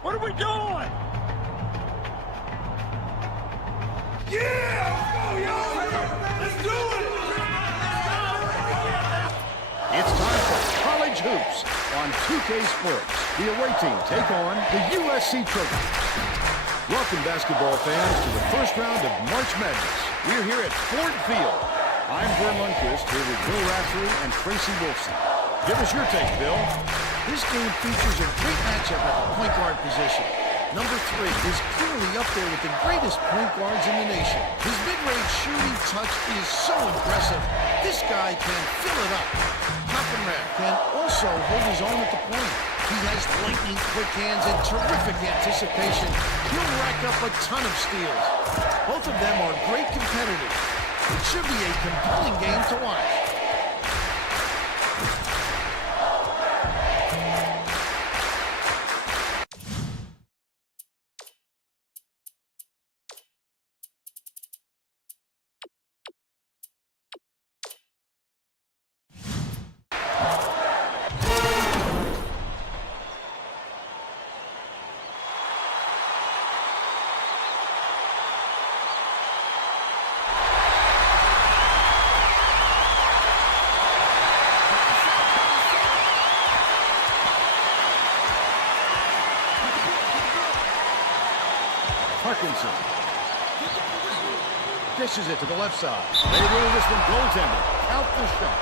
What are we doing? Yeah! Let's go, y'all! Let's do it! It's time for college hoops on 2K Sports. The away team take on the USC Trojans. Welcome, basketball fans, to the first round of March Madness. We're here at Ford Field. I'm Vern Lundquist, here with Bill Raftery and Tracy Wolfson. Give us your take, Bill. This game features a great matchup at the point guard position. Number 3 is clearly up there with the greatest point guards in the nation. His mid-range shooting touch is so impressive. This guy can fill it up. Hockenrath can also hold his own at the point. He has lightning quick hands and terrific anticipation. He'll rack up a ton of steals. Both of them are great competitors. It should be a compelling game to watch. Parkinson dishes it to the left side. They rule this one goaltender. Out the shot.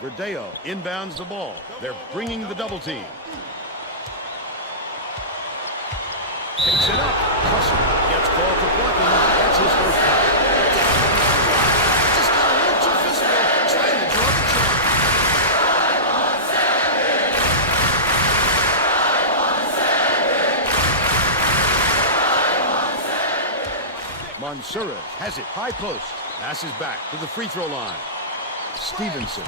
Verdeo inbounds the ball. They're bringing the double team. Takes it up. Russell gets called for blocking. That's his first foul. Just got a little too physical, trying to draw the trap. Mansoura has it. High post. Passes back to the free throw line. Stevenson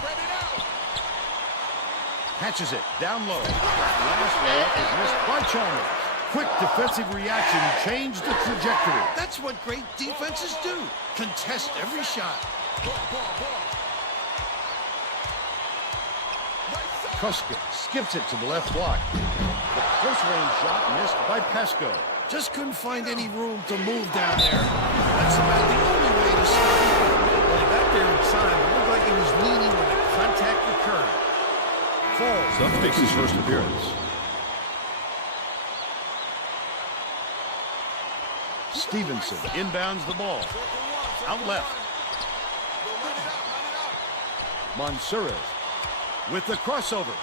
catches it down low. Last layup is missed by Chalmers. Quick defensive reaction changed the trajectory. That's what great defenses do. Contest every shot. Kuska skips it to the left block. The close-range shot missed by Pasco. Just couldn't find any room to move down there. That's about the only way to stop him. When he got there in time, it looked like he was leaning when the contact occurred. Falls. That makes his first appearance. Stevenson inbounds the ball. Out left. Mansoura with the crossover.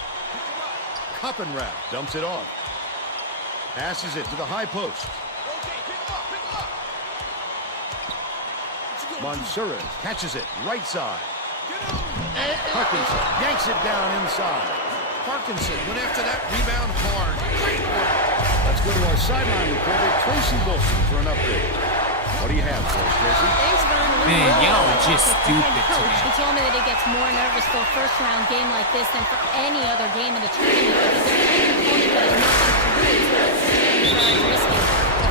Koppenrath dumps it off. Passes it to the high post. Mansoura catches it right side. Parkinson yanks it down inside. Parkinson went after that rebound hard. Great work. Let's go to our sideline reporter, Tracy Wolfson, for an update. What do you have for us, Tracy? Thanks, Vern. Man, y'all are just stupid Coach, today. he told me that he gets more nervous for a first-round game like this than for any other game in the tournament because they're playing an opponent that has nothing to lose. Very risky.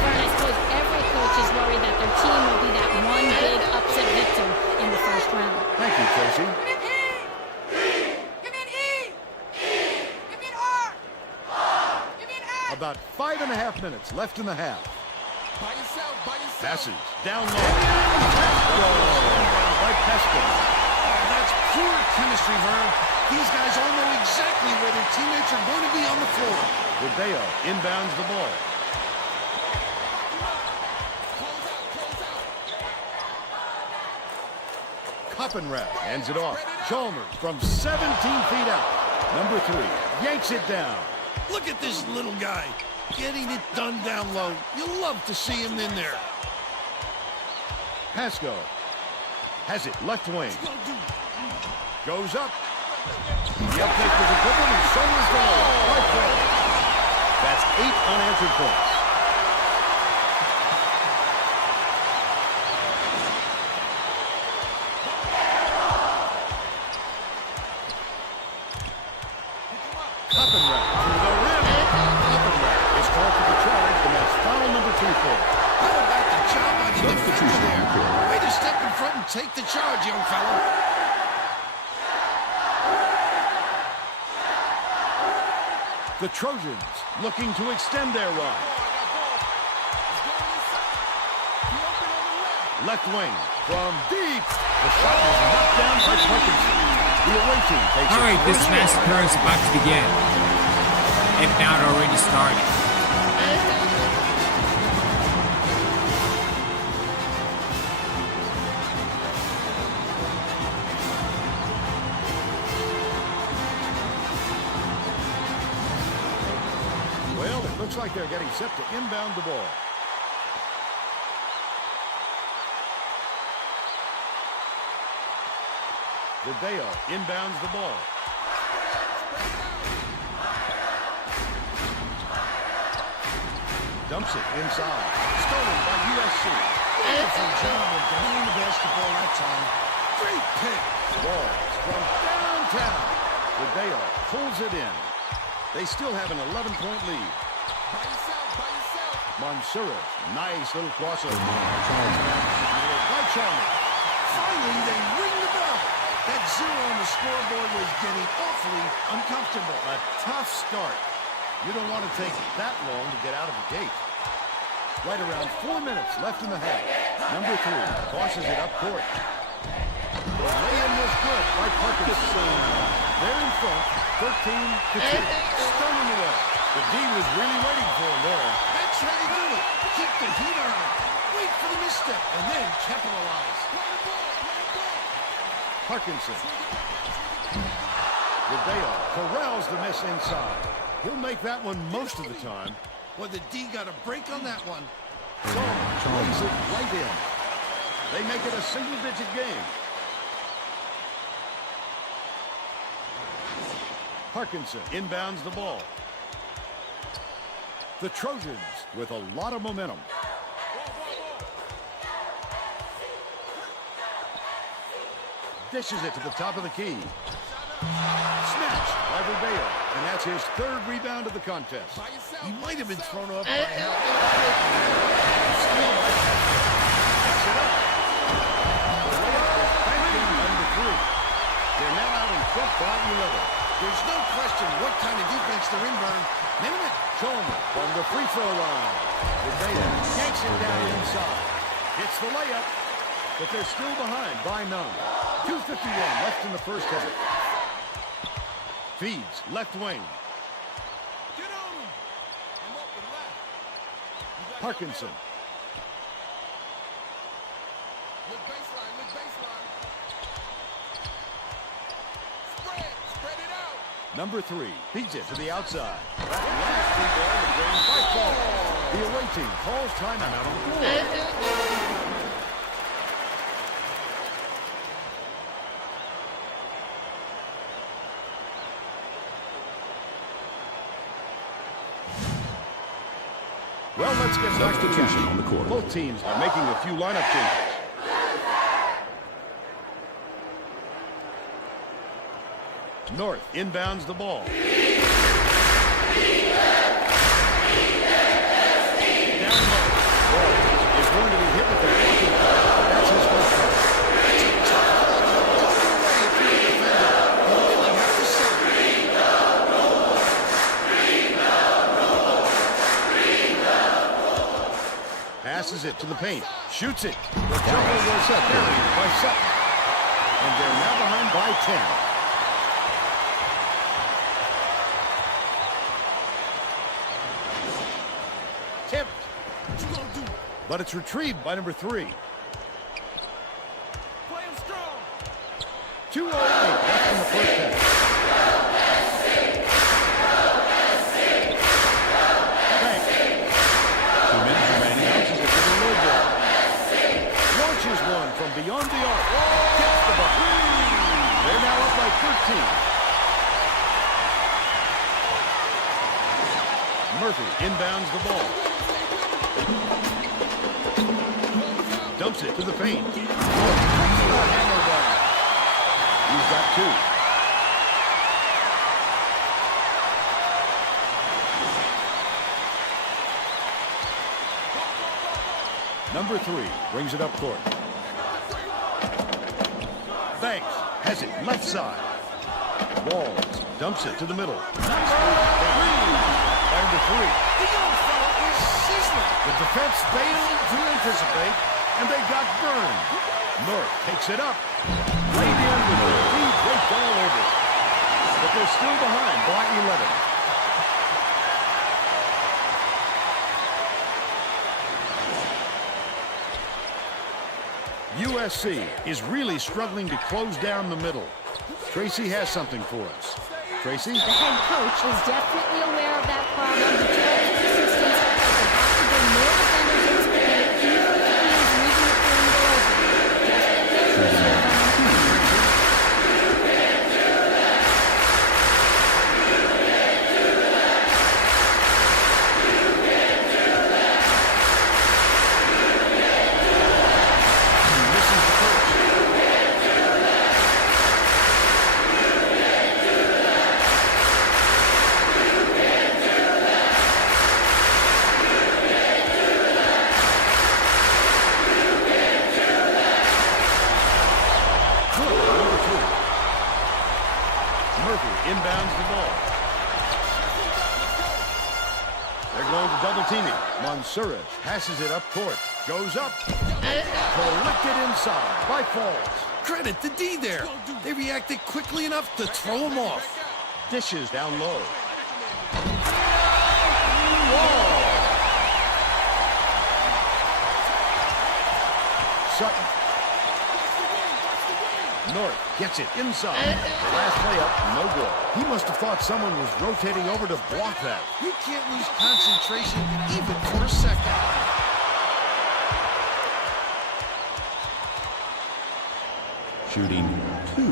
Vern, I suppose every coach is worried that their team will be that one big upset victim in the first round. Thank you, Tracy. About 5.5 minutes left in the half. Passes down low. By Pasco. That's pure chemistry, Vern. These guys all know exactly where their teammates are going to be on the floor. Verdeo inbounds the ball. Koppenrath hands it off. Chalmers from 17 feet out. Number 3 yanks it down. Look at this little guy getting it done down low. You'll love to see him in there. Pasco has it left wing. Goes up. The uptake was a good one, and so is the low. Right play. That's 8 unanswered points. Koppenrath to the rim. Koppenrath is called for the charge, and that's foul number 2 for him. How about the job by the defender there? Way to step in front and take the charge, young fella. The Trojans looking to extend their run. Left wing from deep. The shot was knocked down by Parkinson. The away team takes it. Alright, this massacre is about to begin. If not already started. Well, it looks like they're getting set to inbound the ball. Hideo inbounds the ball. Dumps it inside. Stolen by USC. Wonderful job of getting the basketball that time. Great pick. Walls from downtown. Hideo pulls it in. They still have an 11-point lead. By yourself. Mansourov, nice little crossover. By Chalmers. Finally, they ring the bell. That zero on the scoreboard was getting awfully uncomfortable. A tough start. You don't want to take that long to get out of the gate. Right around 4 minutes left in the half. Number 3 tosses it up court. The lay-in was good by Parkinson. They're in front, 13-2. Stolen away. The D was really waiting for him there. That's how you do it. Keep the heat on. Wait for the misstep and then capitalize. Parkinson. Hideo corrals the miss inside. He'll make that one most of the time. Well, the D got a break on that one. Lays it right in. They make it a single-digit game. Parkinson inbounds the ball. The Trojans with a lot of momentum. Dishes it to the top of the key. Snatched by Hideo, and that's his 3rd rebound of the contest. He might have been thrown off by how Still backs it up. The layup is banking under 3. They're now out in front by 11. there's no question what kind of defense they're in, Vern. Minute. Chalmers from the free throw line. Hideo yanks it down inside. Hits the layup, but they're still behind by 9. 2:51 left in the first half. Feeds left wing. Get on him. I'm up and left. Parkinson. Look baseline. Spread it out. Number 3 feeds it to the outside. That last free ball is drained by Paul. The away team calls timeout on the floor. Well, let's get back to action on the court. Both teams are making a few lineup changes. North inbounds the ball. Down low. Ball is going to be hit with the blocking ball. That's his first shot. Passes it to the paint. Shoots it. The jumper was buried by Sutton. And they're now behind by 10. Tipped. But it's retrieved by number 3. Play him strong. 2:08 left in the first half. Bank. 2 minutes remaining. Bounces it to the low ball. Launches one from beyond the arc. Gets the bucket. They're now up by 13. Murphy inbounds the ball. Dumps it to the paint. Hammer down. He's got 2. Number 3 brings it up court. Banks has it left side. Walls dumps it to the middle. Nice move. Down to 3. The young fella is sizzling. The defense failed to anticipate, and they got burned. North takes it up. Laid in with a deep raked all over it. But they're still behind by 11. USC is really struggling to close down the middle. Tracy has something for us. Tracy? The head coach is definitely aware of that problem. He told his assistants that they have to bring more defenders into the paint, even if it means leaving the perimeter open. Just be careful, inbounds the ball. They're going to double team him. Mansourish passes it up court. Goes up. Collected inside by Falls. Credit to D there. They reacted quickly enough to throw him off. Dishes down low. Sutton. North gets it inside. The last layup, no good. He must have thought someone was rotating over to block that. You can't lose concentration even for a second. Shooting 2.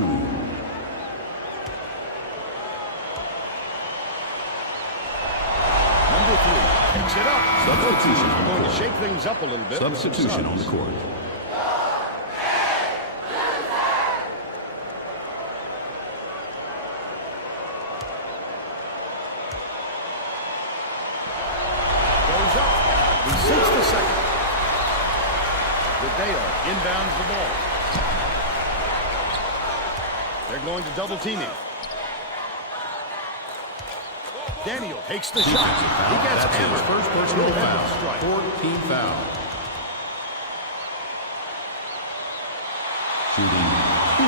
Number 3 picks it up. Substitution. They're going to shake things up a little bit. Substitution on the court. Goes up. He sinks the second. Vidal inbounds the ball. They're going to double team him. Daniel takes the shot. He gets That's hammered. his first personal foul. 14 foul. Shooting 2.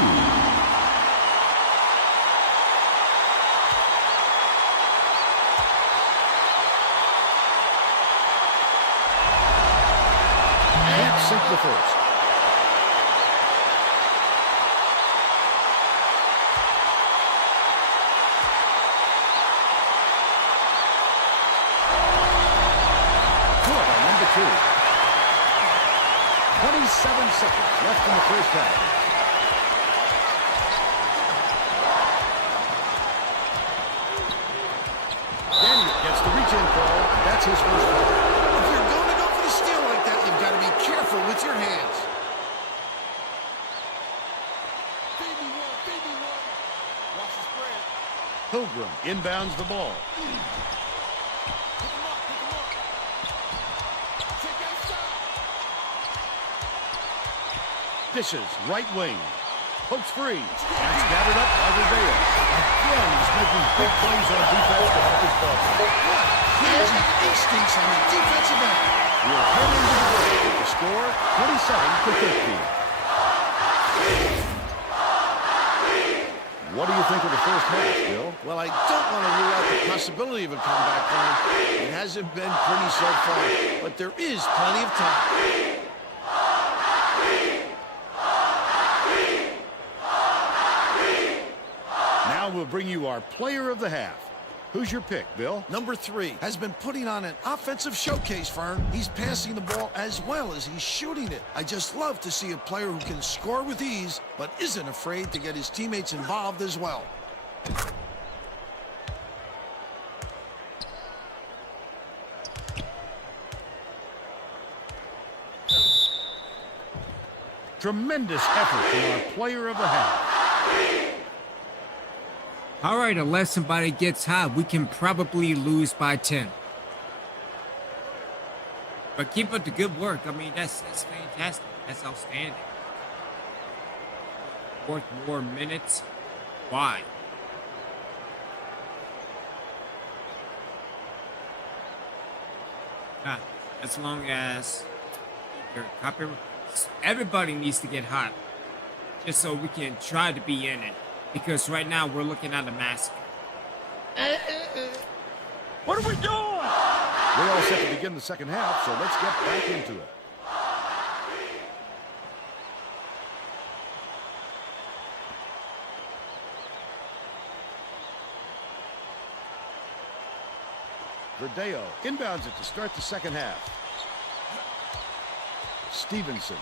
Can't sink the first. Good on number 2. 27 seconds left in the first half. Daniel gets the reach-in call, and that's his first foul. If you're going to go for the steal like that, you've got to be careful with your hands. Pilgrim inbounds the ball. Dishes, right wing. Pokes free. That's gathered up by Vidal. Again, he's making big plays on defense to help his ball. What crazy instincts on the defensive end. We're heading to the break. The score, 27-15. What do you think of the first half, Bill? Well, I don't want to rule out the possibility of a comeback run. It hasn't been pretty so far, but there is plenty of time. Now we'll bring you our player of the half. Who's your pick, Bill? Number 3 has been putting on an offensive showcase, Fern. He's passing the ball as well as he's shooting it. I just love to see a player who can score with ease, but isn't afraid to get his teammates involved as well. Tremendous effort from our player of the half. All right, unless somebody gets hot, we can probably lose by 10. But keep up the good work. I mean, that's fantastic. That's outstanding. worth more minutes. Why? As long as your copy, everybody needs to get hot, just so we can try to be in it. Because right now we're looking at a massacre. What are we doing? We're all set to begin the second half, so let's get back into it. Verdeo inbounds it to start the second half. Stevenson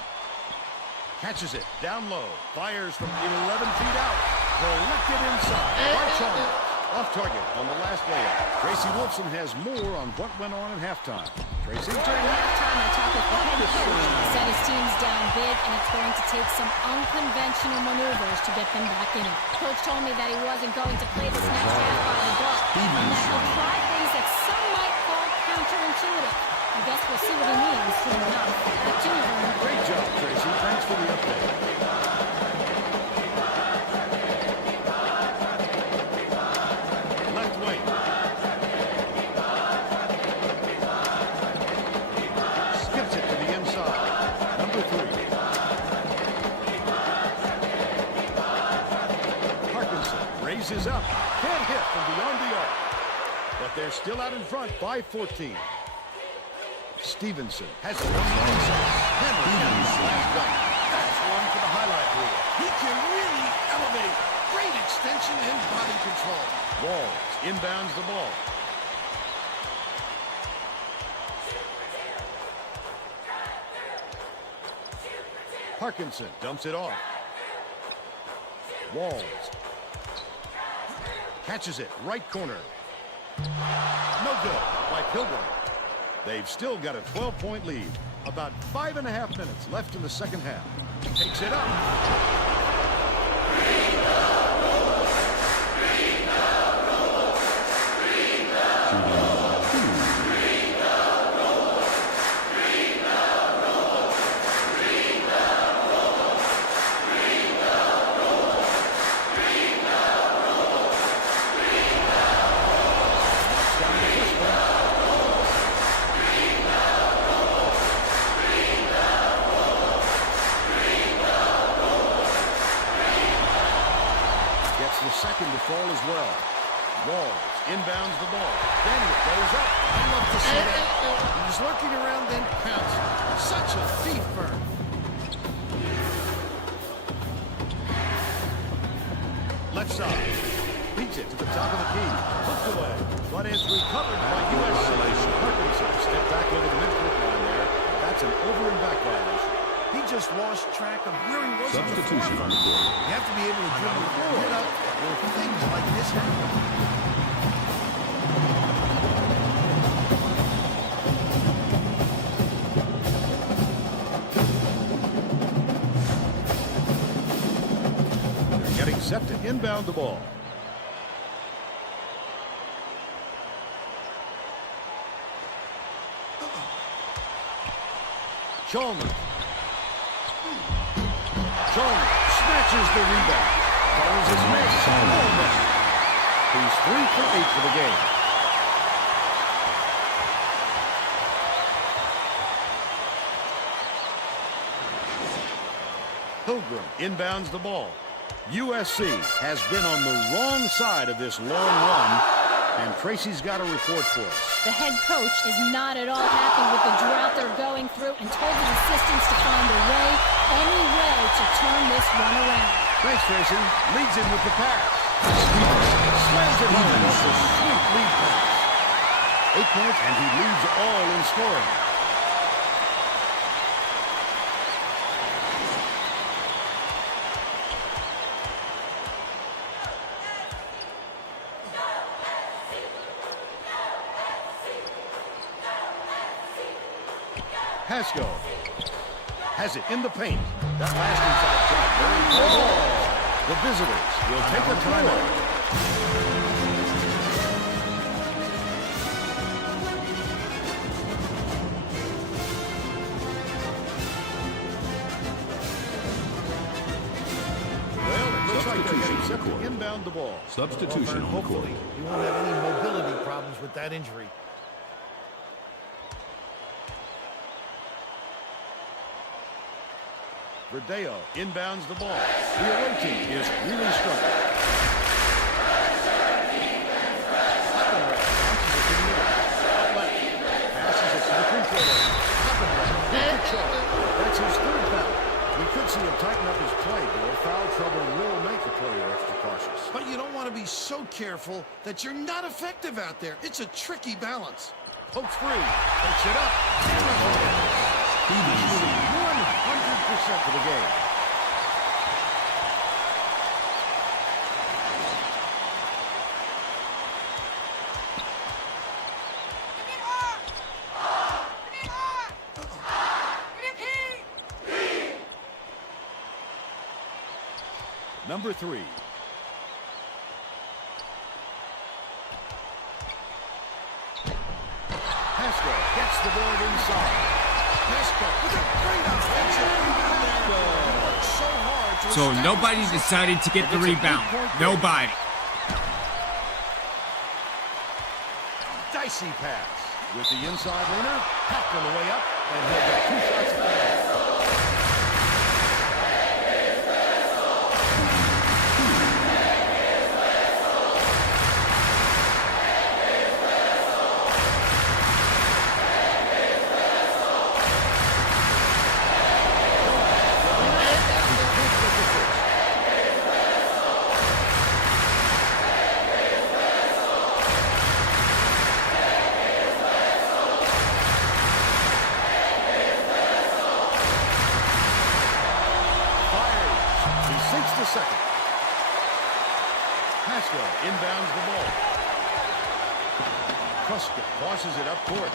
catches it down low, fires from 11 feet out, collected inside. Trojan off target on the last layup. Tracy Wolfson has more on what went on at halftime. Tracy? During halftime, I talked with the head coach. He said his team's down big, and it's going to take some unconventional maneuvers to get them back in it. Coach told me that he wasn't going to play this next half by the book, and that he'll try things that some might call counterintuitive. I guess we'll see what he means soon enough. Back to you, Vern. Great job, Tracy. Thanks for the update. Left wing. Skips it to the inside. Number 3. Parkinson raises up. Can't hit from beyond the arc. But they're still out in front by 14. Stevenson has it on the inside. Last one. That's one for the highlight reel. He can really elevate. Great extension and body control. Walls inbounds the ball. Parkinson dumps it off. Walls catches it right corner. No good by Pilgrim. They've still got a 12-point lead. About 5.5 minutes left in the second half. Takes it up. Second to fall as well. Walls inbounds the ball. Daniel goes up. I love to see that. He was lurking around, then pounced. Such a thief, Vern. Left side. Beats it to the top of the key. Hooked away. But it's recovered by USC. Parkinson step back over the midcourt line there. That's an over and back violation. He just lost track of where he was. Substitution on the court. You have to be able to dribble forward up where things like this happen. They're getting set to inbound the ball. Chalmers. Chalmers snatches the rebound. Follows his miss. Chalmers. He's 3 for 8 for the game. Pilgrim inbounds the ball. USC has been on the wrong side of this long run, and Tracy's got a report for us. The head coach is not at all happy with the drought they're going through and told his assistants to find a way, any way, to turn this run around. Thanks, Tracy. Leads in with the pass. Slams it home off the sweet lead pass. 8 points, and he leads all in scoring. Pasco has it in the paint. That last inside shot very close. The visitors will take a timeout. Substitution on the set to court. inbound the ball. Substitution on the court. Hopefully, you won't have any mobility problems with that injury. Verdeo inbounds the ball. The away team is really struggling. Passes it to the free throw line. That's his third foul. We could see him tighten up his play, though. Foul trouble will make the player extra cautious. But you don't want to be so careful that you're not effective out there. It's a tricky balance. Pokes free. Takes it up. 100% for the game. Number 3. Pascal gets the board inside. Pascal with a great offensive rebound there. He worked so hard to So establish nobody his decided to get the And it's a rebound. three-point game. Nobody. Dicey pass. With the inside leaner, packed on the way up, and he'll get 2 shots at the end. The second. Pascal inbounds the ball. Kruska tosses it up court.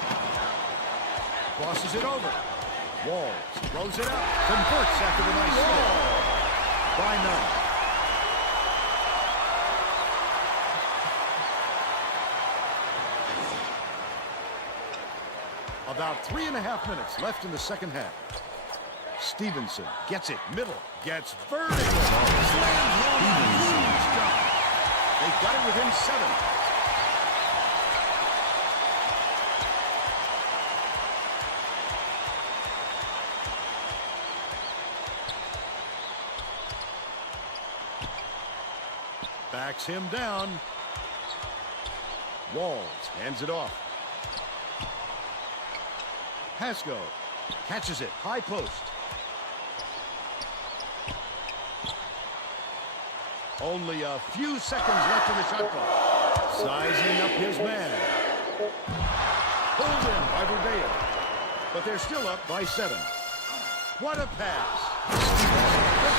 Crosses it over. Walls throws it up. Converts after the nice steal. By 9. About 3.5 minutes left in the second half. Stevenson gets it middle, gets vertical. Stevenson. They got it within 7. Backs him down. Walls hands it off. Pascal catches it, high post. Only a few seconds left in the shot clock. Sizing up his man. Pulled in by Verdeo. But they're still up by 7. What a pass.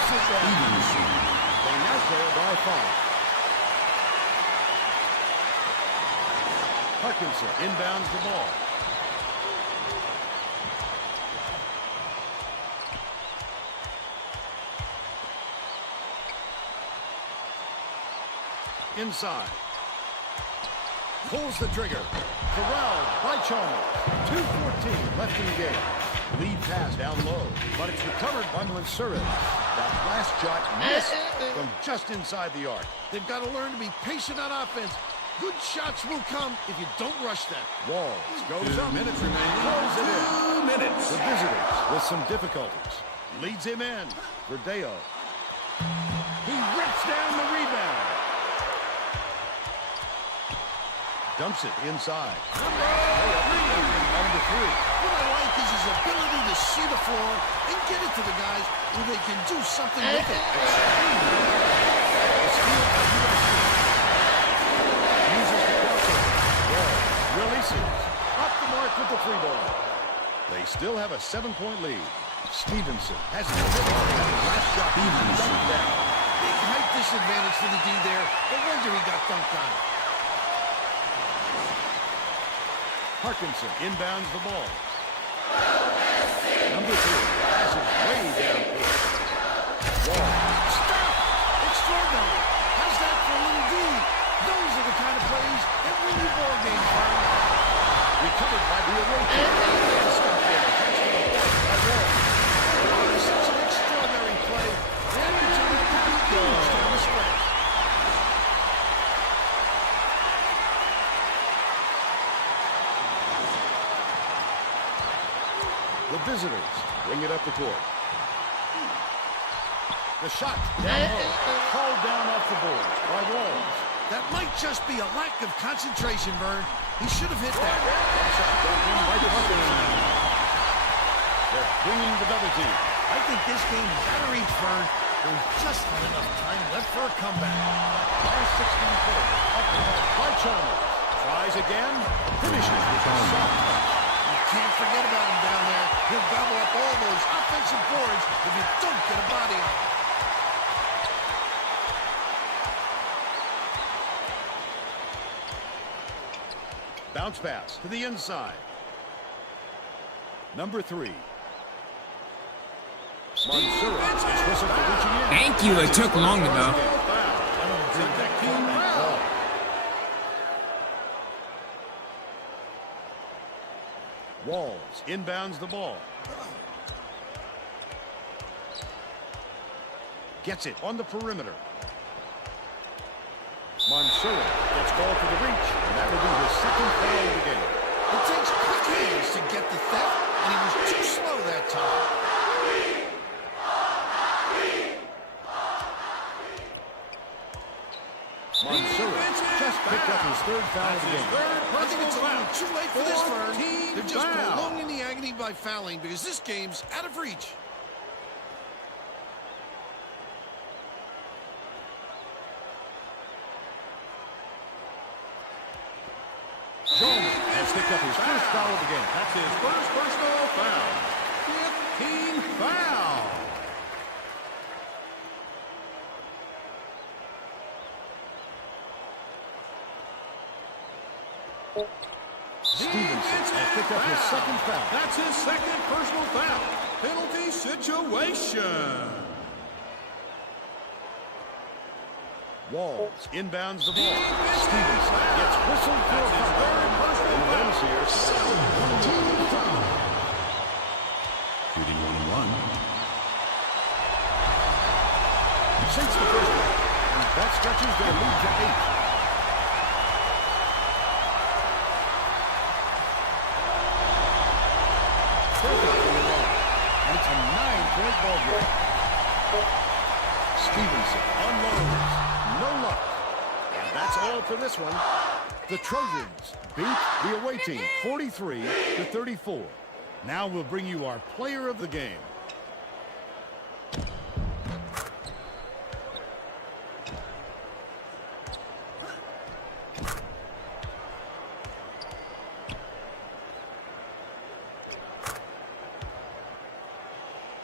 Stevenson. They now trail by 5. Hutchinson inbounds the ball. Inside. Pulls the trigger. Corralled by Chalmers. 2:14 left in the game. Lead pass down low, but it's recovered by Mansuras. That last shot missed from just inside the arc. They've got to learn to be patient on offense. Good shots will come if you don't rush them. Walls goes 2 up. minutes remaining. Throws it in. 2 minutes. The visitors with some difficulties. Leads him in. Verdeo. He rips down the rebound. Dumps it inside. Number 3. What I like is his ability to see the floor and get it to the guys where they can do something with it. Uses the crossover. Wall releases. Up the mark with the free ball. They still have a 7-point lead. Stevenson has the last shot. Dunked down. Big height disadvantage for the D there. No wonder he got dunked on. Parkinson inbounds the ball. Number 3 passes way down court. Wall. Stop! Extraordinary. How's that for a little D? Those are the kind of plays that win you ball games, Byron. Recovered by the away team. Stop there. Catch the ball by Wall. Oh, such an extraordinary play. The opportunity could be huge down the stretch. visitors bring it up the court. The shot down low. Called down off the board by Walls. That might just be a lack of concentration, Vern. He should have hit that. They're bringing the double team. I think this game is out of reach, Vern. There's just not enough time left for a comeback. Last 16 points. Up the ball by Chalmers. Tries again. Finishes with a soft touch. You can't forget about him down there. He'll gobble up all those offensive boards if you don't get a body on him. Bounce pass to the inside. Number 3. Mansour is whistled for reaching in. Thank you. It took long enough. Walls inbounds the ball. Gets it on the perimeter. Mansour gets called for the reach, and that will be his second foul of the game. It takes quick hands to get the theft, and he was too slow that time. Mansour just picked up his third foul of the game. I think it's a little too late for this, Vern. 14 They're just foul. prolonging the agony by fouling because this game's out of reach. Trojan has picked up his first foul of the game. That's his first personal foul. 15 foul. Stevenson has picked up his second foul. That's his second personal foul. Penalty situation. Walls inbounds the ball. Stevenson gets whistled for a foul. And the bonus here is 17 foul. Shooting 1-1. Since the first one, and that stretches their lead to 8. Perfect from the line, and it's a 9-point ball game. Stevenson unloads. No luck. And that's all for this one. The Trojans beat the away team 43-34. Now we'll bring you our player of the game.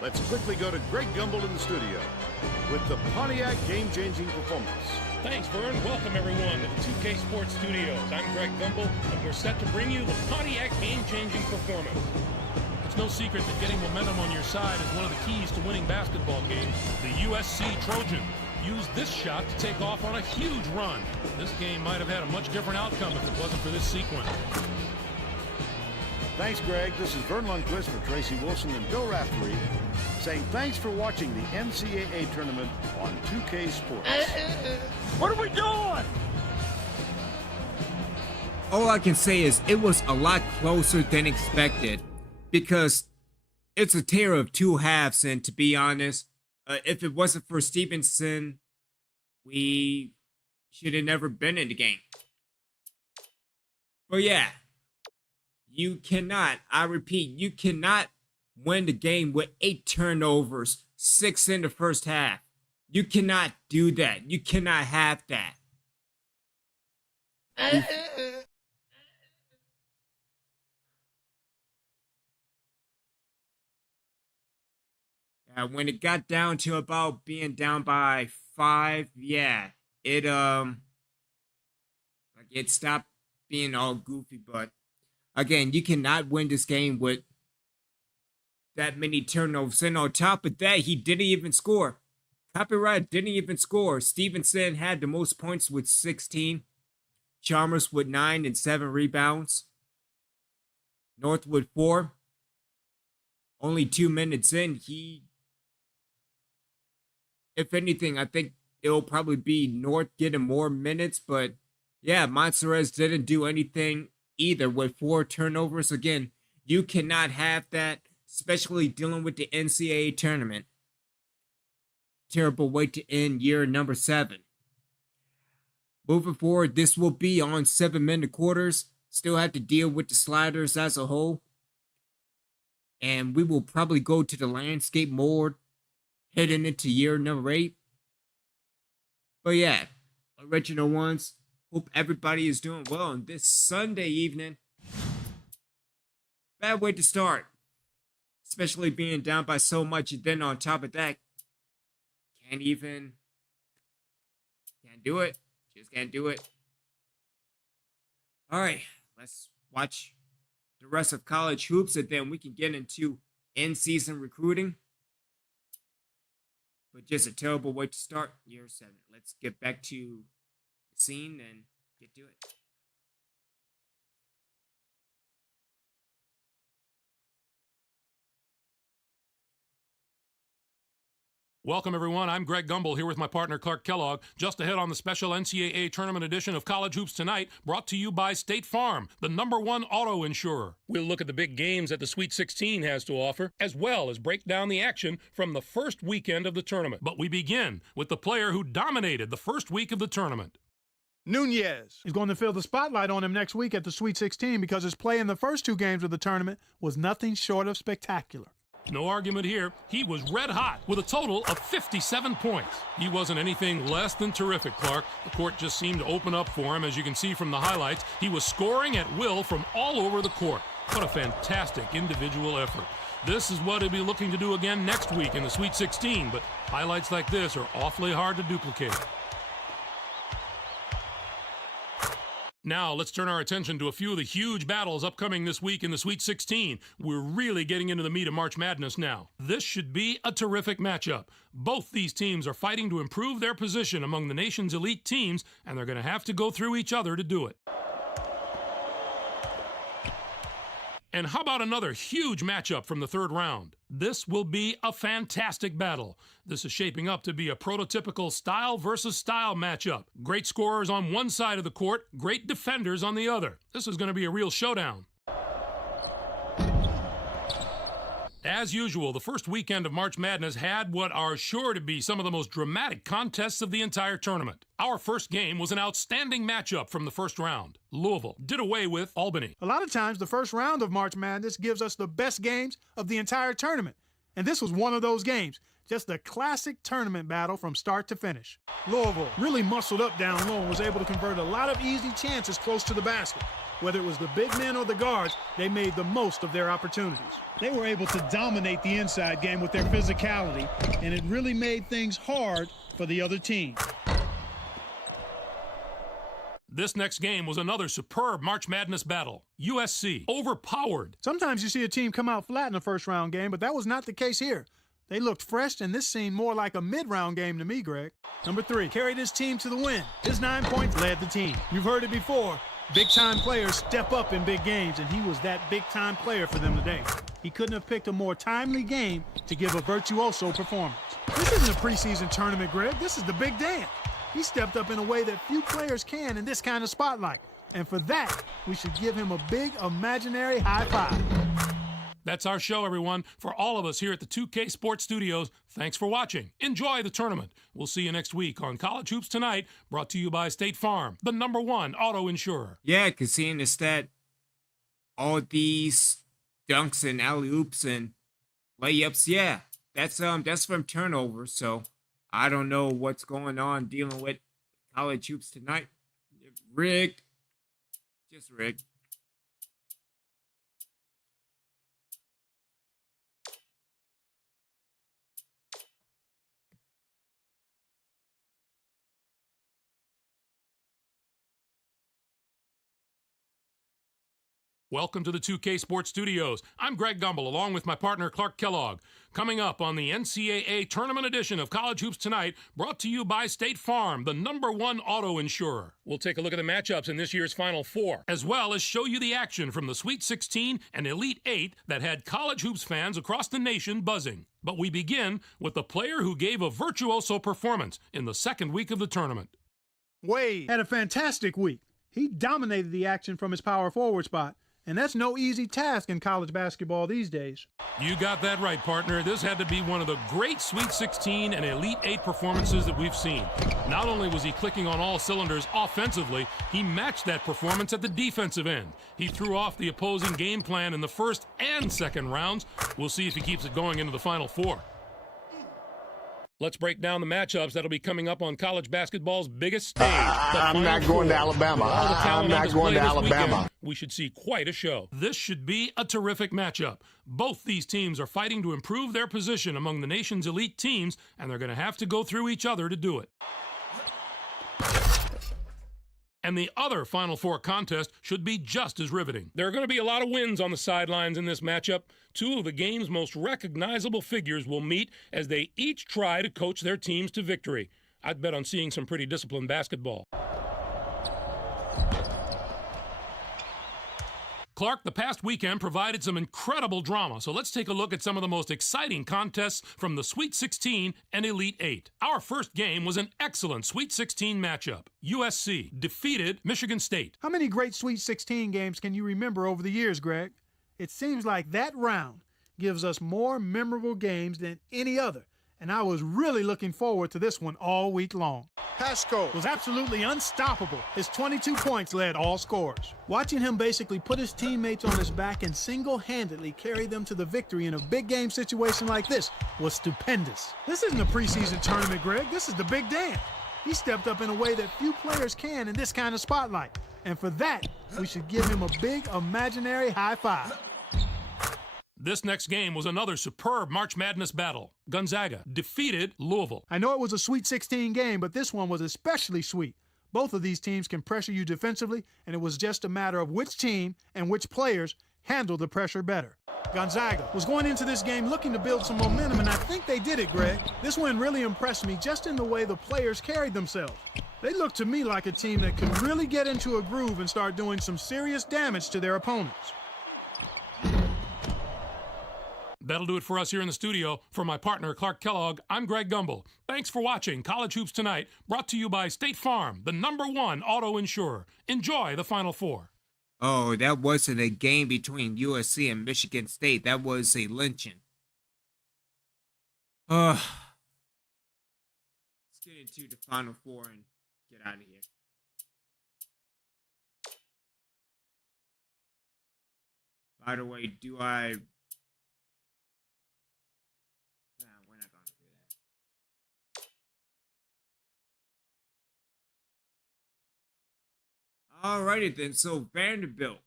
Let's quickly go to Greg Gumbel in the studio with the Pontiac game-changing performance. Thanks, Vern. Welcome, everyone, to the 2K Sports Studios. I'm Greg Gumbel, and we're set to bring you the Pontiac game-changing performance. It's no secret that getting momentum on your side is one of the keys to winning basketball games. The USC Trojan used this shot to take off on a huge run. This game might have had a much different outcome if it wasn't for this sequence. Thanks, Greg. This is Vern Lundquist for Tracy Wilson and Bill Raftery saying thanks for watching the NCAA tournament on 2K Sports. What are we doing? All I can say is it was a lot closer than expected because it's a tale of two halves, and to be honest, if it wasn't for Stevenson, we should have never been in the game. But yeah, you cannot, I repeat, you cannot win the game with 8 turnovers, 6 in the first half. You cannot do that. You cannot have that. When it got down to about being down by 5, yeah, it stopped being all goofy. But again, you cannot win this game with that many turnovers. And on top of that, he didn't even score. Copyright didn't even score. Stevenson had the most points with 16. Chalmers with 9 and 7 rebounds. North with 4. Only 2 minutes in, if anything, I think it'll probably be North getting more minutes. But yeah, Monserez didn't do anything either with 4 turnovers. Again, you cannot have that. especially dealing with the NCAA tournament. Terrible way to end year number 7. Moving forward, this will be on 7-minute quarters. Still have to deal with the sliders as a whole. And we will probably go to the landscape mode heading into year number 8. But yeah, original ones. Hope everybody is doing well on this Sunday evening. Bad way to start. Especially being down by so much, and then on top of that, can't do it. Just can't do it. Alright, let's watch the rest of college hoops, and then we can get into in-season recruiting. But just a terrible way to start year 7. Let's get back to the scene and get to it. Welcome, everyone. I'm Greg Gumbel here with my partner, Clark Kellogg. Just ahead on the special NCAA tournament edition of College Hoops Tonight, brought to you by State Farm, the #1 auto insurer. We'll look at the big games that the Sweet 16 has to offer, as well as break down the action from the first weekend of the tournament. But we begin with the player who dominated the first week of the tournament. Nunez is going to feel the spotlight on him next week at the Sweet 16 because his play in the first 2 games of the tournament was nothing short of spectacular. No argument here. He was red hot with a total of 57 points. He wasn't anything less than terrific, Clark. The court just seemed to open up for him, as you can see from the highlights. He was scoring at will from all over the court. What a fantastic individual effort. This is what he'll be looking to do again next week in the Sweet 16, but highlights like this are awfully hard to duplicate. Now, let's turn our attention to a few of the huge battles upcoming this week in the Sweet 16. We're really getting into the meat of March Madness now. This should be a terrific matchup. Both these teams are fighting to improve their position among the nation's elite teams, and they're going to have to go through each other to do it. And how about another huge matchup from the third round? This will be a fantastic battle. This is shaping up to be a prototypical style versus style matchup. Great scorers on one side of the court, great defenders on the other. This is going to be a real showdown. As usual, the first weekend of March Madness had what are sure to be some of the most dramatic contests of the entire tournament. Our first game was an outstanding matchup from the first round. Louisville did away with Albany. A lot of times, the first round of March Madness gives us the best games of the entire tournament. And this was one of those games. Just a classic tournament battle from start to finish. Louisville really muscled up down low and was able to convert a lot of easy chances close to the basket. Whether it was the big men or the guards, they made the most of their opportunities. They were able to dominate the inside game with their physicality, and it really made things hard for the other team. This next game was another superb March Madness battle. USC overpowered. Sometimes you see a team come out flat in a first-round game, but that was not the case here. They looked fresh, and this seemed more like a mid-round game to me, Greg. Number 3 carried his team to the win. His 9 points led the team. You've heard it before. Big-time players step up in big games, and he was that big-time player for them today. He couldn't have picked a more timely game to give a virtuoso performance. This isn't a preseason tournament, Greg. This is the big dance. He stepped up in a way that few players can in this kind of spotlight. And for that, we should give him a big imaginary high five. That's our show, everyone. For all of us here at the 2K Sports Studios, thanks for watching. Enjoy the tournament. We'll see you next week on College Hoops Tonight, brought to you by State Farm, the #1 auto insurer. Yeah, because seeing is that all these dunks and alley-oops and layups, yeah, that's from turnovers. So I don't know what's going on dealing with College Hoops Tonight. Rigged. Just rigged. Welcome to the 2K Sports Studios. I'm Greg Gumbel, along with my partner Clark Kellogg. Coming up on the NCAA Tournament Edition of College Hoops Tonight, brought to you by State Farm, the #1 auto insurer. We'll take a look at the matchups in this year's Final Four, as well as show you the action from the Sweet 16 and Elite 8 that had college hoops fans across the nation buzzing. But we begin with the player who gave a virtuoso performance in the second week of the tournament. Wade had a fantastic week. He dominated the action from his power forward spot, And that's no easy task in college basketball these days. You got that right, partner. This had to be one of the great Sweet 16 and Elite 8 performances that we've seen. Not only was he clicking on all cylinders offensively, he matched that performance at the defensive end. He threw off the opposing game plan in the first and second rounds. We'll see if he keeps it going into the Final Four. Let's break down the matchups that'll be coming up on college basketball's biggest stage. I'm not going to Alabama. I'm not going to Alabama. We should see quite a show. This should be a terrific matchup. Both these teams are fighting to improve their position among the nation's elite teams, and they're going to have to go through each other to do it. And the other Final Four contest should be just as riveting. There are going to be a lot of wins on the sidelines in this matchup. Two of the game's most recognizable figures will meet as they each try to coach their teams to victory. I'd bet on seeing some pretty disciplined basketball. Clark, the past weekend provided some incredible drama, so let's take a look at some of the most exciting contests from the Sweet 16 and Elite 8. Our first game was an excellent Sweet 16 matchup. USC defeated Michigan State. How many great Sweet 16 games can you remember over the years, Greg? It seems like that round gives us more memorable games than any other, and I was really looking forward to this one all week long. Pasco was absolutely unstoppable. His 22 points led all scorers. Watching him basically put his teammates on his back and single-handedly carry them to the victory in a big game situation like this was stupendous. This isn't a preseason tournament, Greg. This is the big dance. He stepped up in a way that few players can in this kind of spotlight. And for that, we should give him a big imaginary high five. This next game was another superb March Madness battle. Gonzaga defeated Louisville. I know it was a Sweet 16 game, but this one was especially sweet. Both of these teams can pressure you defensively, and it was just a matter of which team and which players handled the pressure better. Gonzaga was going into this game looking to build some momentum, and I think they did it, Greg. This win really impressed me just in the way the players carried themselves. They looked to me like a team that could really get into a groove and start doing some serious damage to their opponents. That'll do it for us here in the studio. For my partner, Clark Kellogg, I'm Greg Gumbel. Thanks for watching College Hoops Tonight, brought to you by State Farm, the #1 auto insurer. Enjoy the Final Four. Oh, that wasn't a game between USC and Michigan State. That was a lynching. Let's get into the Final Four and get out of here. By the way, we're not going to do that. Alrighty then, so Vanderbilt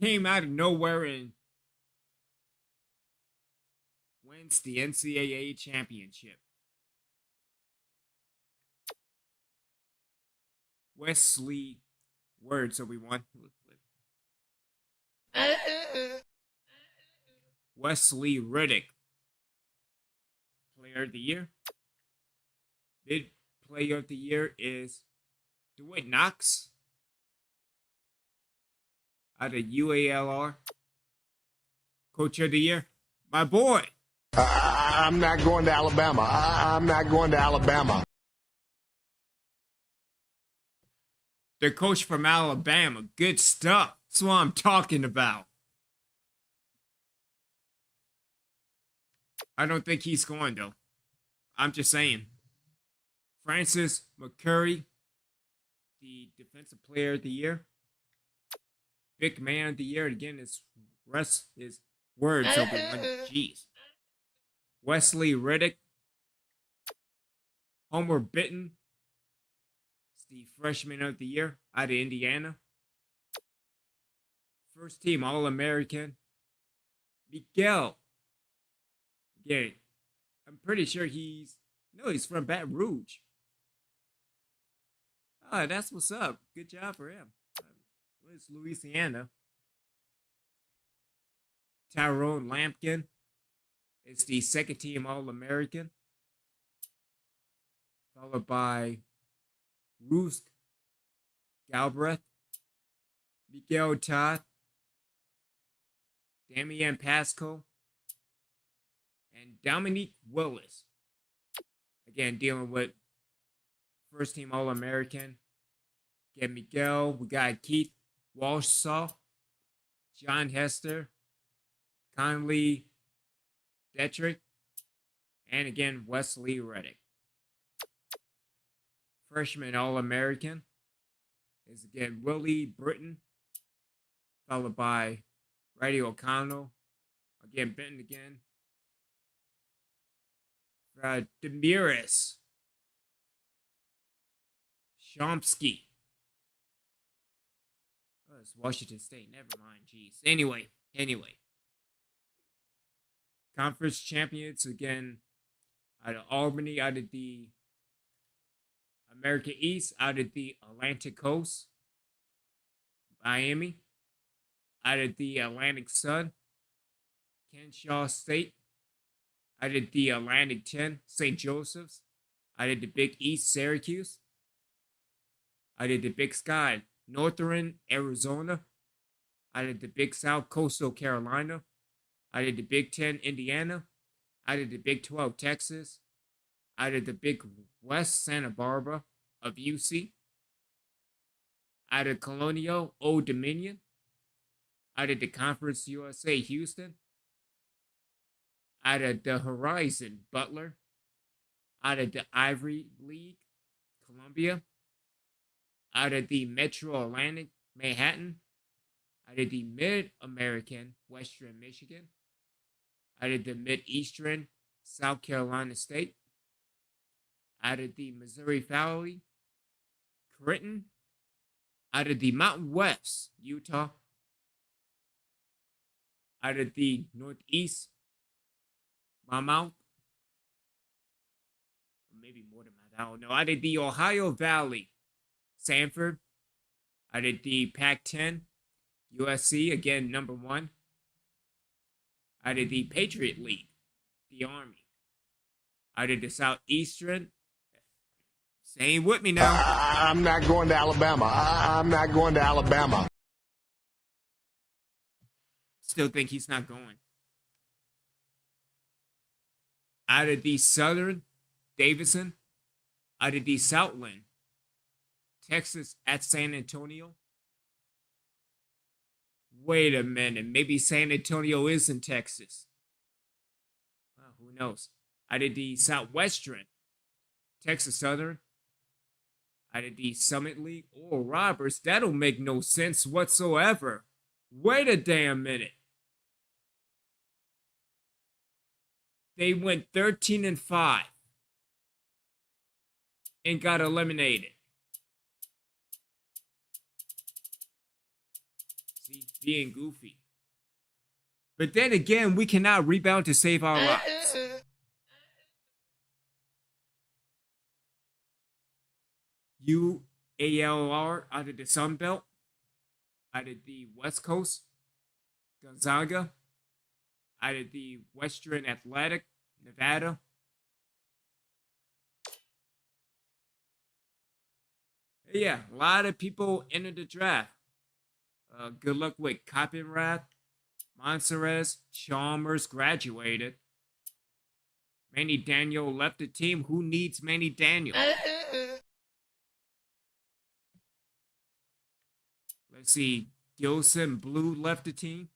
came out of nowhere and wins the NCAA championship. Wesley, words, so we won. Wesley Riddick, Player of the Year. Mid Player of the Year is DeWitt Knox out of UALR. Coach of the Year, my boy. I'm not going to Alabama. I'm not going to Alabama. The coach from Alabama. Good stuff. That's what I'm talking about. I don't think he's going, though. I'm just saying. Francis McCurry, the Defensive Player of the Year. Big Man of the Year. Again, his rest is words. Jeez. Wesley Riddick. Homer Bitten. It's the Freshman of the Year out of Indiana. First team All-American. Miguel. Yeah, I'm pretty sure he's from Baton Rouge. Oh, that's what's up. Good job for him. It's Louisiana. Tyrone Lampkin. It's the second team All-American. Followed by Rusk Galbraith. Miguel Todd. Damian Pasco. And Dominique Willis. Again, dealing with first team All-American. Get Miguel. We got Keith Walshsaw. John Hester, Conley Detrick, and again, Wesley Reddick. Freshman All-American is again Willie Britton, followed by Brady O'Connell. Again, Benton again. Demiris Chomsky. Oh, it's Washington State. Never mind. Jeez. Anyway. Conference champions again out of Albany, out of the America East, out of the Atlantic Coast. Miami, out of the Atlantic Sun. Kenshaw State, out of the Atlantic 10, St. Joseph's, out of the Big East, Syracuse, out of the Big Sky, Northern Arizona, out of the Big South, Coastal Carolina, out of the Big 10, Indiana, out of the Big 12, Texas, out of the Big West, Santa Barbara of UC, out of Colonial, Old Dominion, out of the Conference USA, Houston, out of the Horizon, Butler, out of the Ivory League, Columbia, out of the Metro Atlantic, Manhattan, out of the Mid-American, Western Michigan, out of the Mid-Eastern, South Carolina State, out of the Missouri Valley, Creighton, out of the Mountain West, Utah, out of the Northeast, Monmouth, maybe more than that, I don't know, out of the Ohio Valley, Sanford, out of the Pac-10, USC, again, number 1, out of the Patriot League, the Army, out of the Southeastern, say it with me now. I'm not going to Alabama. I'm not going to Alabama. Still think he's not going. Out of the Southern, Davidson, out of the Southland, Texas at San Antonio. Wait a minute, maybe San Antonio is in Texas. Well, who knows? Out of the Southwestern, Texas Southern, out of the Summit League, or Roberts, that'll make no sense whatsoever. Wait a damn minute. They went 13-5 and got eliminated. See, being goofy. But then again, we cannot rebound to save our lives. UALR out of the Sun Belt, out of the West Coast, Gonzaga, out of the Western Athletic, Nevada. Yeah, a lot of people entered the draft. Good luck with Coppenrath, Monserrat, Chalmers graduated. Manny Daniel left the team. Who needs Manny Daniel? Let's see. Gilson Blue left the team.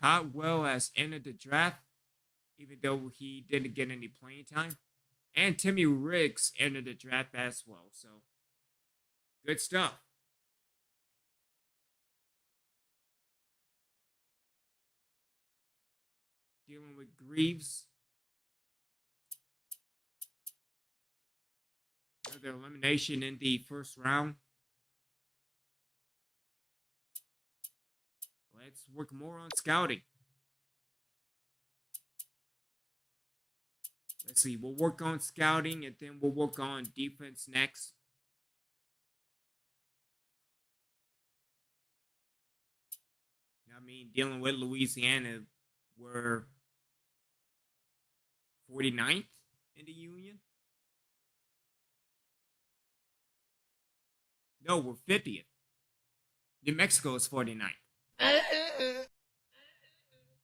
Cotwell has entered the draft, even though he didn't get any playing time. And Timmy Riggs entered the draft as well. So, good stuff. Dealing with Greaves. Another elimination in the first round. Let's work more on scouting. Let's see, we'll work on scouting and then we'll work on defense next. I mean, dealing with Louisiana, we're 49th in the Union. No, we're 50th. New Mexico is 49th.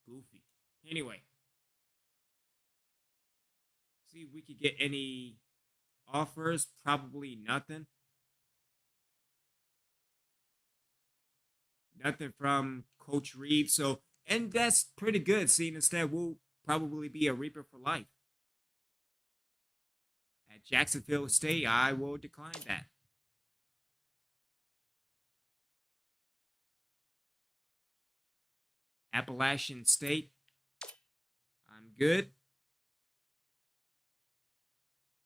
Goofy. Anyway. See if we could get any offers. Probably nothing. Nothing from Coach Reed. So, and that's pretty good, seeing as that will probably be a Reaper for life. At Jacksonville State, I will decline that. Appalachian State, I'm good.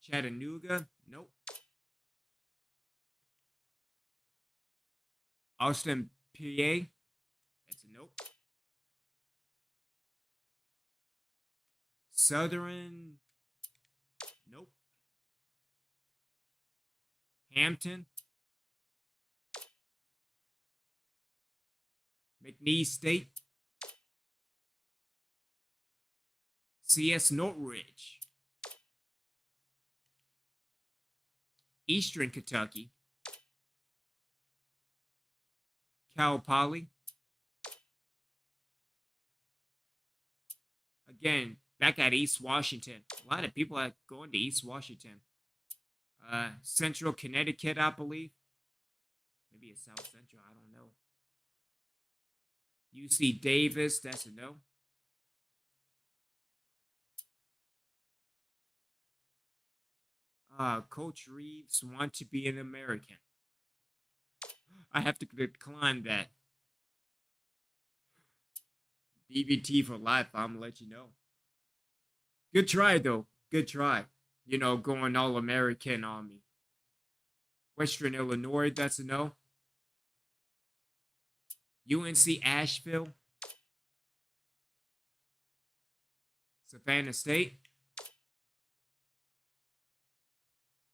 Chattanooga, nope. Austin, PA, that's a nope. Southern, nope. Hampton, McNeese State, CS Northridge, Eastern Kentucky, Cal Poly. Again, back at East Washington. A lot of people are going to East Washington. Central Connecticut, I believe. Maybe it's South Central, I don't know. UC Davis, that's a no. Coach Reeves want to be an American. I have to decline that. DVT for life, I'm gonna let you know. Good try, though. Good try. You know, going all-American on me. Western Illinois, that's a no. UNC Asheville. Savannah State.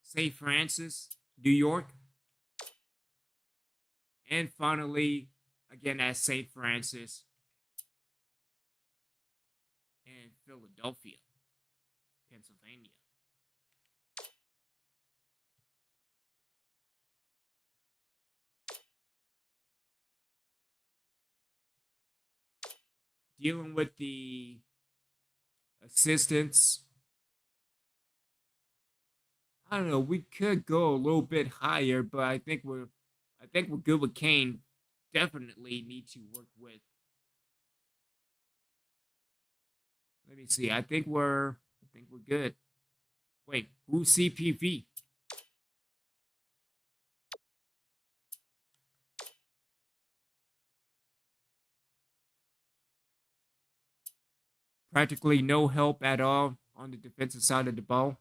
St. Francis, New York. And finally, again at St. Francis and Philadelphia, Pennsylvania. Dealing with the assistants, I don't know. We could go a little bit higher, but I think we're good with Kane. Definitely need to work with. Let me see. I think we're good. Wait, who's CPV? Practically no help at all on the defensive side of the ball.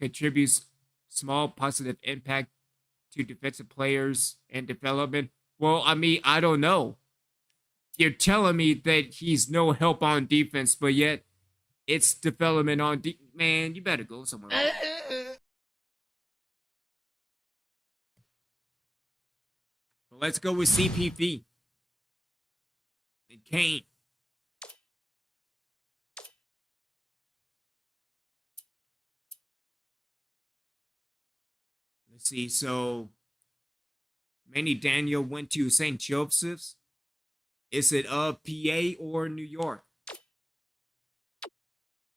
Contributes small positive impact to defensive players and development. Well, I mean, I don't know. You're telling me that he's no help on defense, but yet it's development on man, you better go somewhere. But let's go with CPV and Kane. Let's see. So, Manny Daniel went to St. Joseph's. Is it PA or New York?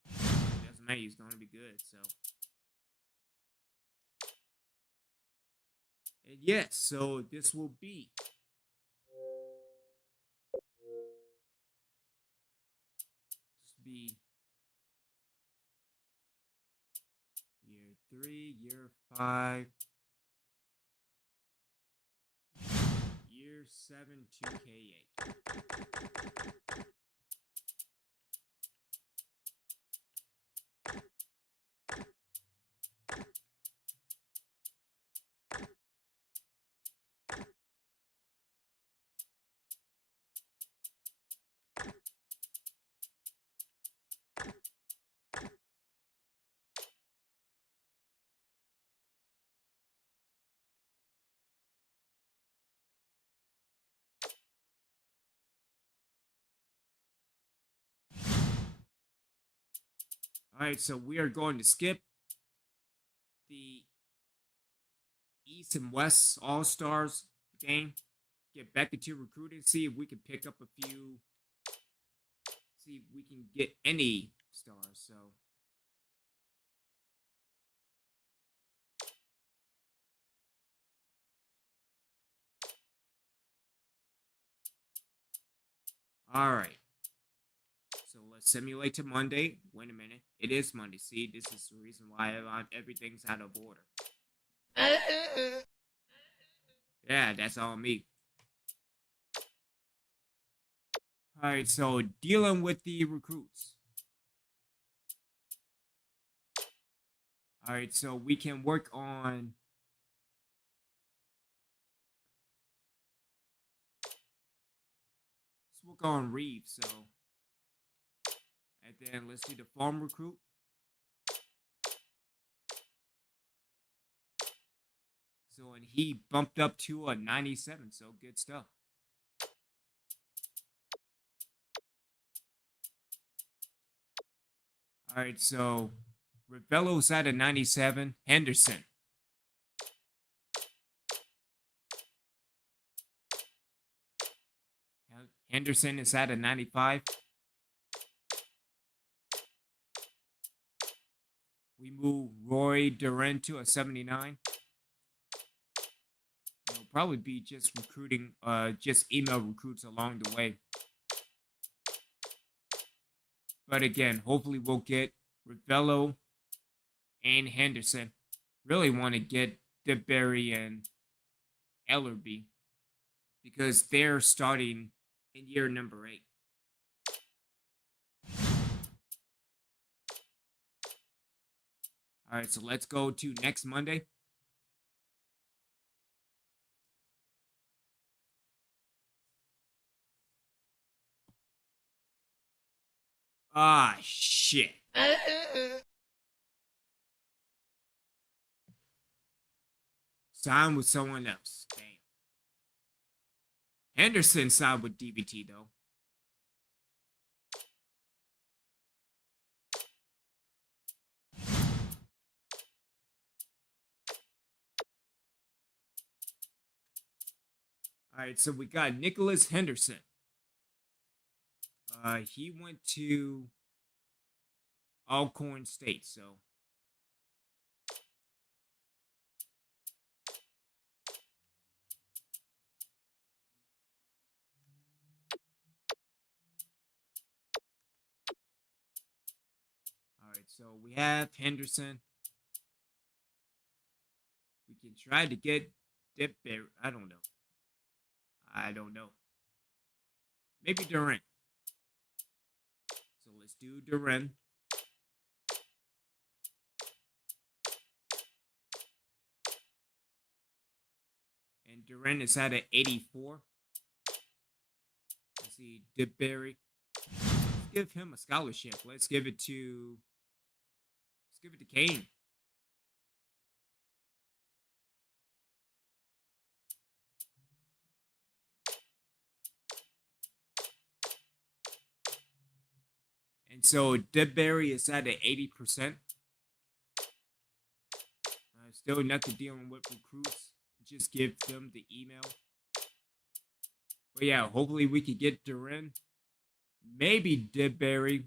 Doesn't matter. He's going to be good. So, and yes. So this will be year 3, year 5. Year 7, 2K8. All right, so we are going to skip the East and West All-Stars game. Get back into recruiting, see if we can pick up a few, see if we can get any stars. So All right. So let's simulate to Monday. Wait a minute. It is Monday. See, this is the reason why everything's out of order. Yeah, that's all me. All right, so dealing with the recruits. All right, so we can work on Reeves. So, and then let's do the farm recruit. So, and he bumped up to a 97. So good stuff. All right, so Ravello's at a 97. Henderson. Henderson is at a 95. We move Roy Duran to a 79. It'll probably be just recruiting, just email recruits along the way. But again, hopefully we'll get Ravello and Henderson. Really want to get DeBerry and Ellerby because they're starting in year number 8. All right, so let's go to next Monday. Ah, shit. Signed with someone else. Damn. Henderson signed with DBT, though. All right, so we got Nicholas Henderson. He went to Alcorn State, so. All right, so we have Henderson. We can try to get Dipbear. I don't know. Maybe Duran. So let's do Duran. And Duran is at an 84. Let's see, Dipberry. Let's give him a scholarship. Let's give it to Kane. And so Dipberry is at an 80%. Still nothing dealing with recruits. Just give them the email. But yeah, hopefully we could get Duran. Maybe Dipberry.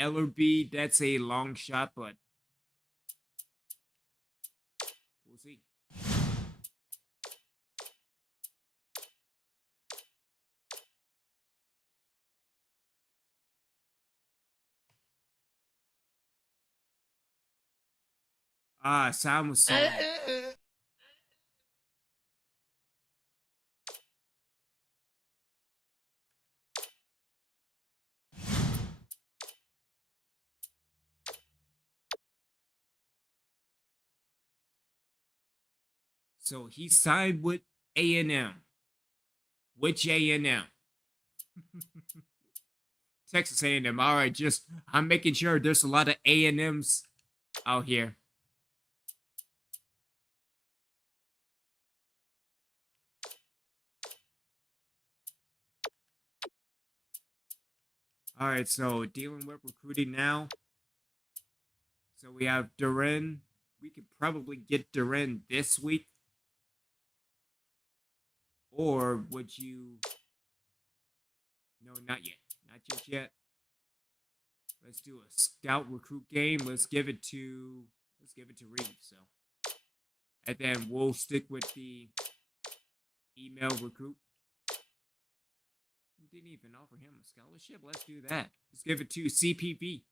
Ellerby, that's a long shot, but we'll see. Sam was saying. So he signed with A&M. Which A&M? Texas A&M. All right, I'm making sure there's a lot of A&Ms out here. All right, so dealing with recruiting now. So we have Duran. We could probably get Duran this week. Or would you? No, not yet. Not just yet. Let's do a scout recruit game. Let's give it to Reeves. So, and then we'll stick with the email recruit. didn't even offer him a scholarship. Let's do that. Let's give it to CPV.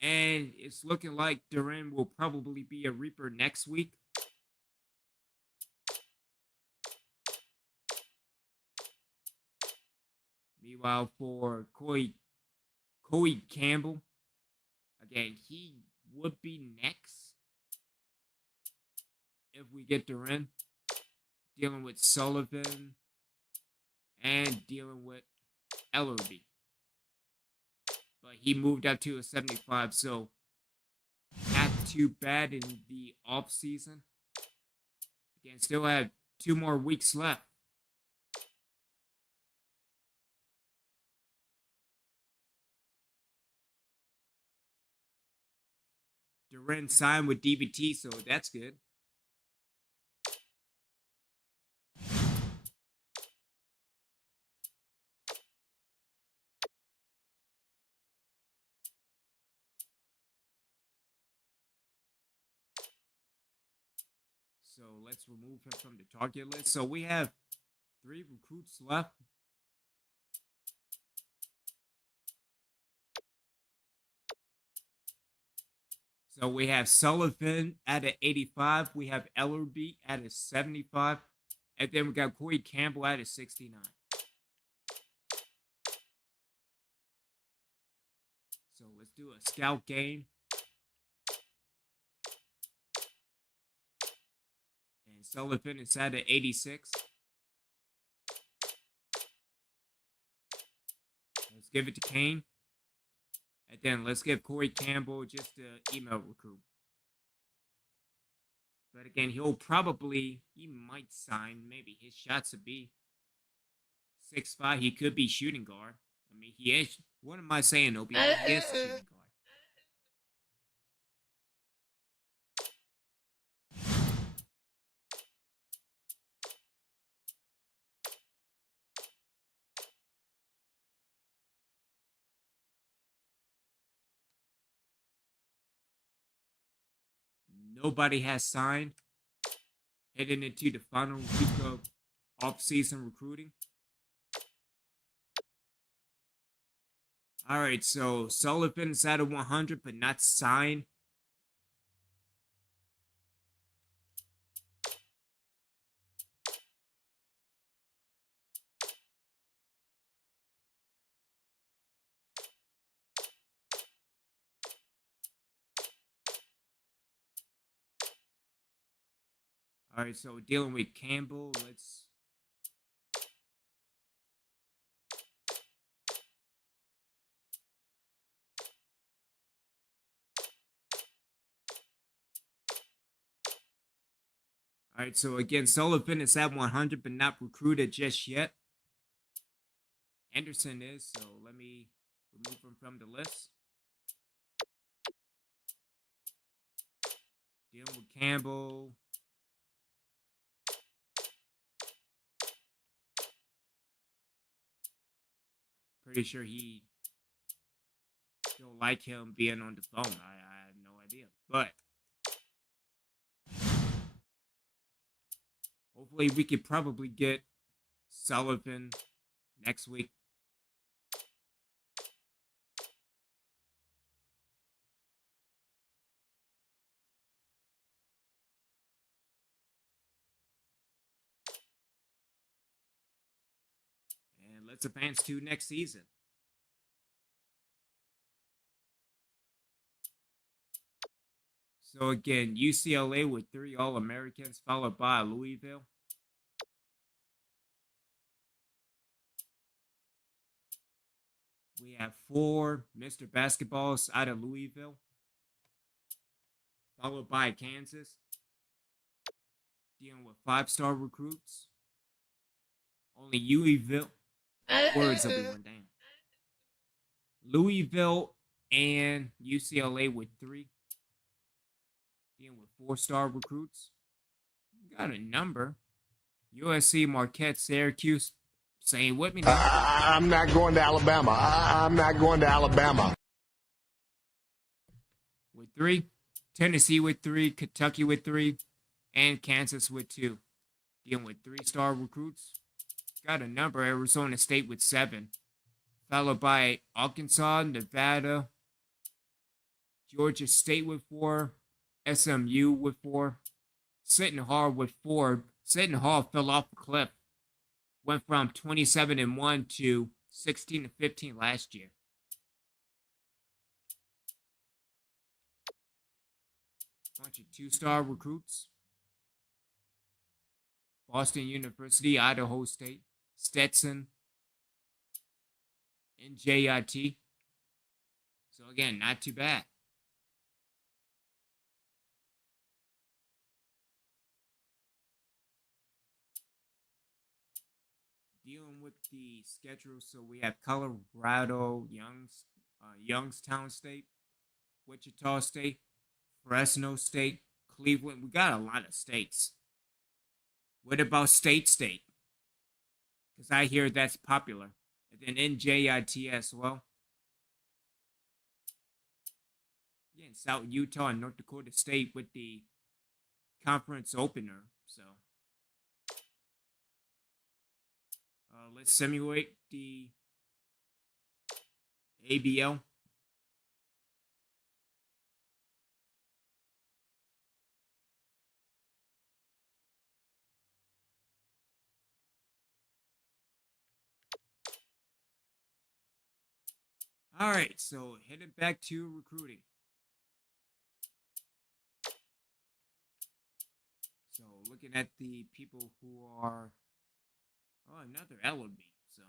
And it's looking like Duran will probably be a Reaper next week. Meanwhile, for Coy Campbell, again, he would be next if we get Duran. Dealing with Sullivan and dealing with Ellerby. But he moved up to a 75, so not too bad in the off season. Again, still have 2 more weeks left. Duran signed with DBT, so that's good. So let's remove him from the target list. So we have 3 recruits left. So we have Sullivan at an 85. We have Ellerby at a 75. And then we got Corey Campbell at a 69. So let's do a scout game. And Sullivan is at an 86. Let's give it to Kane. And then let's give Corey Campbell just an email recruit. But again, he might sign. Maybe his shots would be 6'5". He could be shooting guard. I mean, he is. What am I saying, Obi? He is shooting guard. Nobody has signed heading into the final week of off-season recruiting. All right, so Sullivan's at a 100, but not signed. All right, so dealing with Campbell, let's... All right, so again, Sullivan is at 100, but not recruited just yet. Anderson is, so let me remove him from the list. Dealing with Campbell. Pretty sure he don't like him being on the phone. I have no idea. But hopefully we could probably get Sullivan next week. And let's advance to next season. So again, UCLA with 3 All-Americans, followed by Louisville. We have 4 Mr. Basketballs out of Louisville, followed by Kansas. Dealing with 5-star recruits. Only Louisville. Words will be one down. Louisville and UCLA with 3. Dealing with 4-star recruits. Got a number. USC, Marquette, Syracuse. Say it with me now. I'm not going to Alabama. I'm not going to Alabama. With 3. Tennessee with 3. Kentucky with 3. And Kansas with 2. Dealing with 3-star recruits. got a number. Arizona State with 7. Followed by Arkansas, Nevada, Georgia State with 4. SMU with 4. Seton Hall with 4. Seton Hall fell off a cliff. Went from 27-1 to 16-15 last year. Bunch of 2-star recruits. Boston University, Idaho State, Stetson, NJIT. So again, not too bad. Dealing with the schedule, so we have Colorado, Youngstown State, Wichita State, Fresno State, Cleveland. We got a lot of states. What about State? Because I hear that's popular. And then NJIT as well. Again, South Utah and North Dakota State with the conference opener. So let's simulate the ABL. All right, so heading back to recruiting. So looking at the people who are, another LOB. So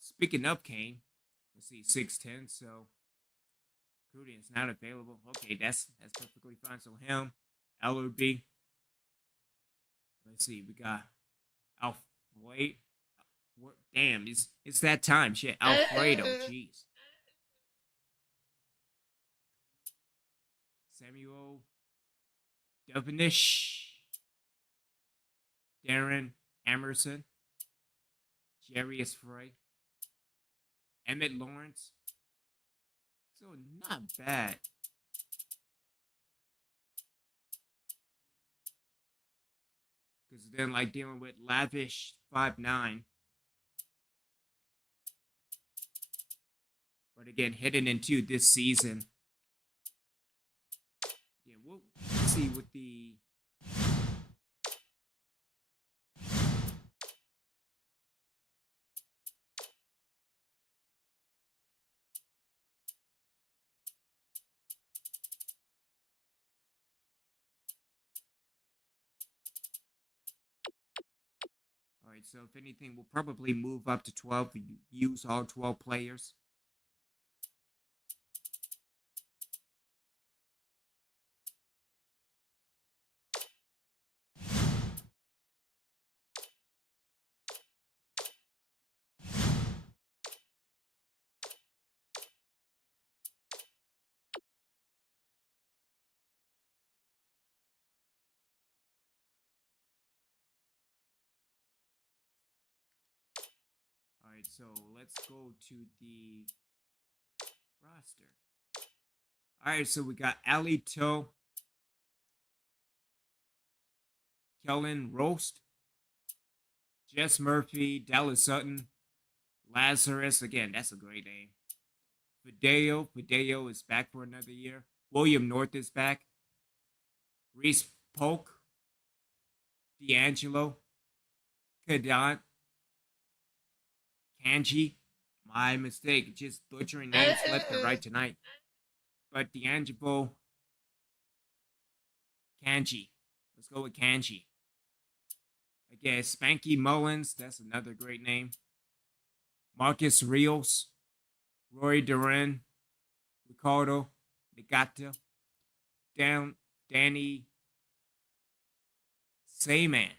speaking of Kane, let's see, 6'10", so recruiting is not available. Okay, that's perfectly fine. So him, LOB. Let's see, we got Alfredo. Damn, it's that time. Shit, Alfredo, jeez. Samuel Devenish. Darren Emerson. Jarius Frey. Emmett Lawrence. So not bad. Because then, like, dealing with Lavish 5'9". But again, heading into this season. Yeah, we'll see what the... Alright, so if anything, we'll probably move up to 12. Use all 12 players. Alright, so let's go to the roster. Alright, so we got Alito, Kellen Roast, Jess Murphy, Dallas Sutton, Lazarus. Again, that's a great name. Fideo is back for another year. William North is back. Reese Polk, D'Angelo, Kadant, Kanji. My mistake, just butchering names left and right tonight. But D'Angelo, Kanji. Let's go with Kanji. Again, Spanky Mullins. That's another great name. Marcus Rios. Rory Duran. Ricardo. Negata. Danny Sayman.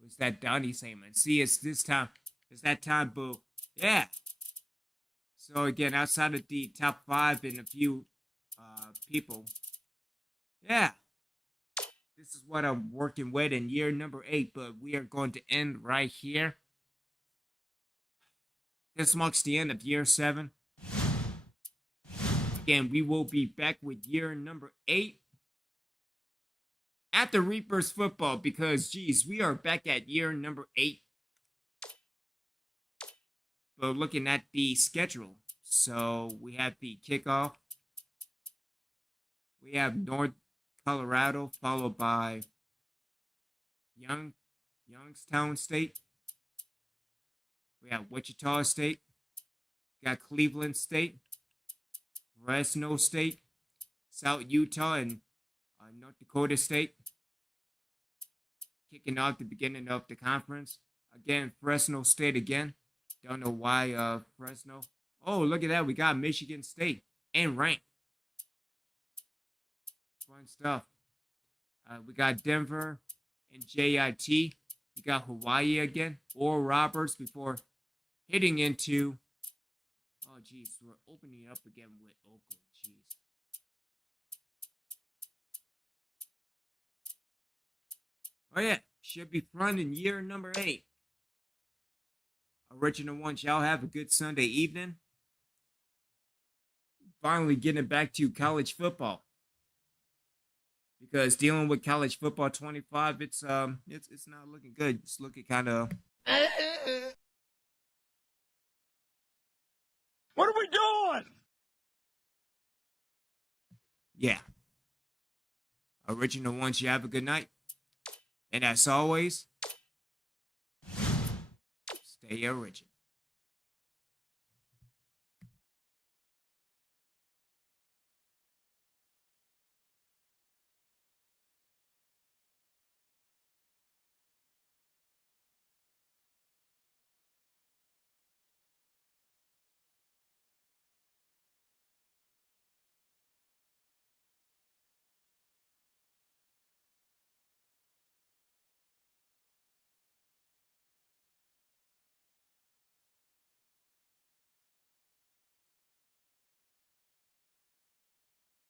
Who's that Donnie Sayman? See, it's this time. It's that time, boo. Yeah. So again, outside of the top 5 and a few people. Yeah. This is what I'm working with in year number 8, but we are going to end right here. This marks the end of year 7. Again, we will be back with year number 8 at the Reapers football because, geez, we are back at year number 8. But looking at the schedule, so we have the kickoff. We have North Colorado, followed by Youngstown State. We have Wichita State. We got Cleveland State, Fresno State, South Utah, and North Dakota State. Kicking off the beginning of the conference. Again, Fresno State again. Don't know why Fresno. Oh, look at that. We got Michigan State and ranked. Fun stuff. We got Denver and JIT. We got Hawaii again. Oral Roberts before hitting into. Oh, geez. We're opening up again with Oakland. Jeez. Oh, yeah. Should be fun in year number 8. Original ones, y'all have a good Sunday evening. Finally getting back to college football. Because dealing with college football 25, it's not looking good. It's looking kind of. What are we doing? Yeah. Original ones, you have a good night. And as always, stay original.